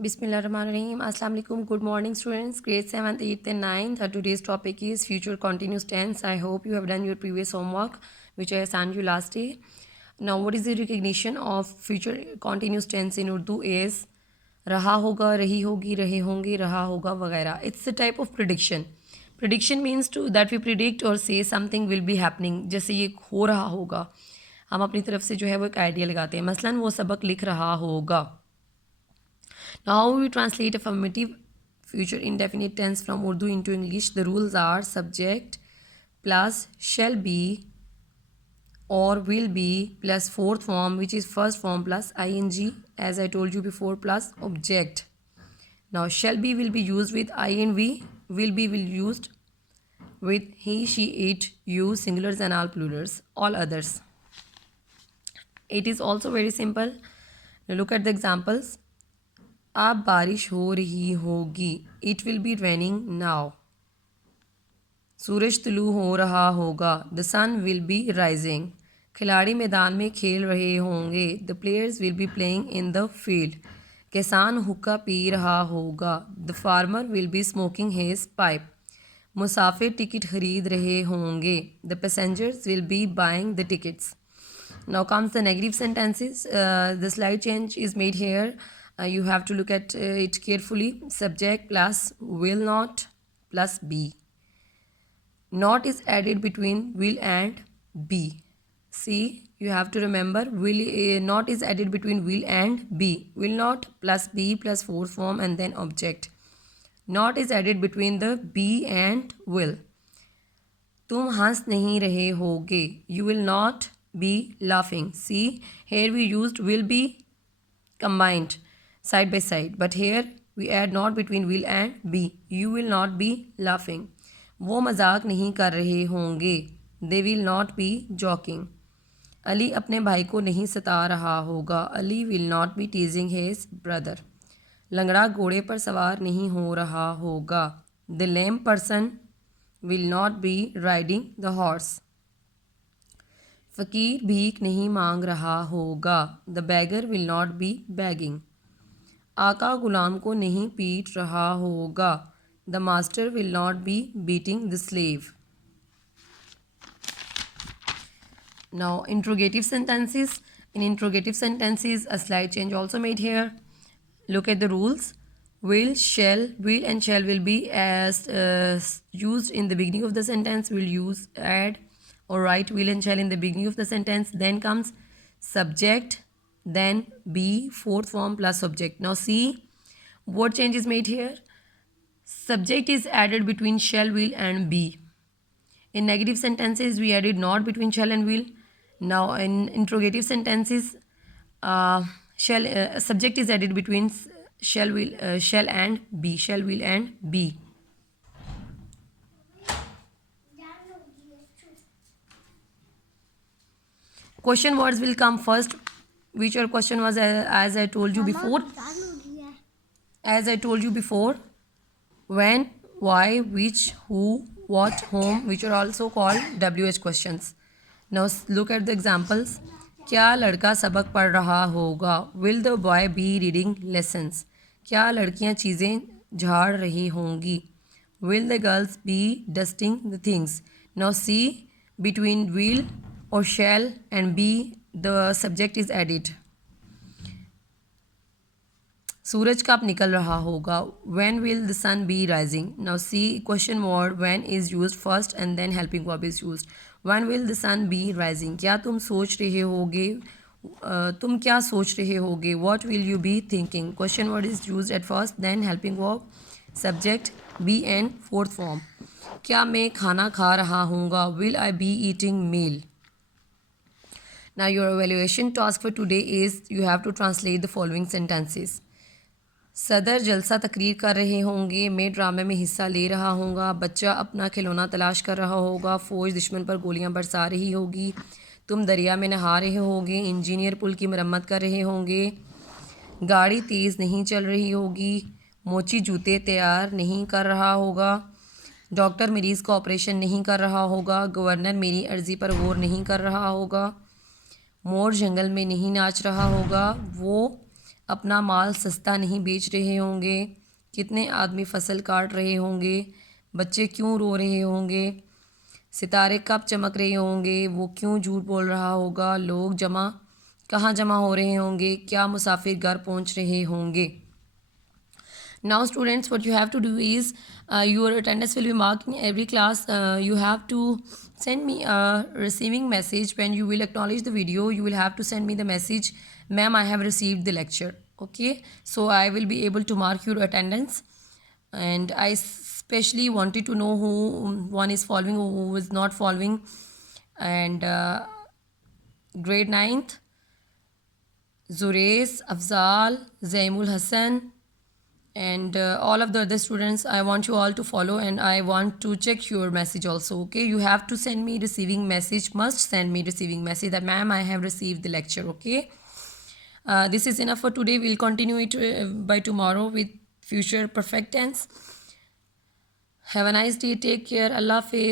Bismillahirrahmanirrahim. Assalamu alaikum. Good morning, students. Grade 7th, 8th, and 9th. Today's topic is future continuous tense. I hope you have done your previous homework, which I assigned you last day. Now, what is the recognition of future continuous tense in Urdu is रहा होगा, रही होगी, रहे होंगे, रहा होगा वगैरह. It's a type of prediction. Prediction means to that we predict or say something will be happening. जैसे ये हो रहा होगा, हम अपनी तरफ से जो है वो एक आइडिया लगाते हैं. मसलन वो सबक लिख रहा होगा. Now we translate affirmative future indefinite tense from Urdu into English. The rules are subject plus shall be or will be plus fourth form, which is first form, plus ing, as I told you before, plus object. Now shall be will be used with ing, will be will used with he, she, it, you, singulars and all plurals, all others. It is also very simple. Now look at the examples. अब बारिश हो रही होगी. It will be raining now. सूरज तुलू हो रहा होगा. The sun will be rising. खिलाड़ी मैदान में खेल रहे होंगे. The players will be playing in the field. किसान हुक्का पी रहा होगा. The farmer will be smoking his pipe. मुसाफिर टिकट खरीद रहे होंगे. The passengers will be buying the tickets. Now comes the negative sentences. The slight change is made here. You have to look at it carefully. Subject plus will not plus be. Not is added between will and be. See, you have to remember will not is added between will and be. Will not plus be plus fourth form and then object. Not is added between the be and will. तुम हंस नहीं रहे होगे. You will not be laughing. See, here we used will be combined side by side, but here we add not between will and be. You will not be laughing. वो मजाक नहीं कर रहे होंगे. They will not be joking. Ali अपने भाई को नहीं सता रहा होगा. Ali will not be teasing his brother. लंगड़ा घोड़े पर सवार नहीं हो रहा होगा. The lame person will not be riding the horse. फ़कीर भीख नहीं मांग रहा होगा. The beggar will not be begging. आका गुलाम को नहीं पीट रहा होगा. The master will not be beating the slave. Now interrogative sentences. In interrogative sentences, a slight change also made here. Look at the rules. Will, shall, will and shall will be as used in the beginning of the sentence. Will use add or write will and shall in the beginning of the sentence. Then comes subject, then be, fourth form plus subject. Now see what change is made here. Subject is added between shall, will and be. In negative sentences we added not between shall and will. Now in interrogative sentences subject is added between shall, will, shall and be. Shall, will and be. Question words will come first. Which your question was as I told you before. As I told you before, when, why, which, who, what, whom, which are also called WH questions. Now look at the examples. क्या लड़का सबक पढ़ रहा होगा. Will the boy be reading lessons. क्या लड़कियां चीज़ें झाड़ रही होंगी. Will the girls be dusting the things. Now see, between will or shall and be the subject is added. सूरज कब निकल रहा होगा. When will the sun be rising. Now see, question word when is used first and then helping verb is used. When will the sun be rising. क्या तुम सोच रहे होगे. तुम क्या सोच रहे होगे. What will you be thinking. Question word is used at first, then helping verb, subject, be and fourth form. क्या मैं खाना खा रहा हूँगा. Will I be eating meal. Now your evaluation task for today is you have to translate the following sentences. सदर जलसा तकरीर कर रहे होंगे. मैं ड्रामे में हिस्सा ले रहा हूँगा. बच्चा अपना खिलौना तलाश कर रहा होगा. फ़ौज दुश्मन पर गोलियाँ बरसा रही होगी. तुम दरिया में नहा रहे होगे. इंजीनियर पुल की मरम्मत कर रहे होंगे. गाड़ी तेज़ नहीं चल रही होगी. मोची जूते तैयार नहीं कर रहा होगा. डॉक्टर मरीज़ का ऑपरेशन नहीं कर रहा होगा. गवर्नर मेरी अर्ज़ी पर गौर नहीं कर रहा होगा. मोर जंगल में नहीं नाच रहा होगा. वो अपना माल सस्ता नहीं बेच रहे होंगे, कितने आदमी फसल काट रहे होंगे, बच्चे क्यों रो रहे होंगे, सितारे कब चमक रहे होंगे, वो क्यों झूठ बोल रहा होगा, लोग कहाँ जमा हो रहे होंगे, क्या मुसाफिर घर पहुंच रहे होंगे. Now students, what you have to do is your attendance will be marked in every class. You have to send me a receiving message when you will acknowledge the video. You will have to send me the message, ma'am, I have received the lecture. Okay, so I will be able to mark your attendance. And I especially wanted to know who one is following, who is not following. And grade 9th, Zurays, Afzal, Zaimul Hassan, and all of the other students, I want you all to follow, and I want to check your message also. Okay, you have to send me receiving message, must send me receiving message that ma'am, I have received the lecture. Okay, this is enough for today. We'll continue it by tomorrow with future perfect tense. Have a nice day. Take care. Allah Hafiz.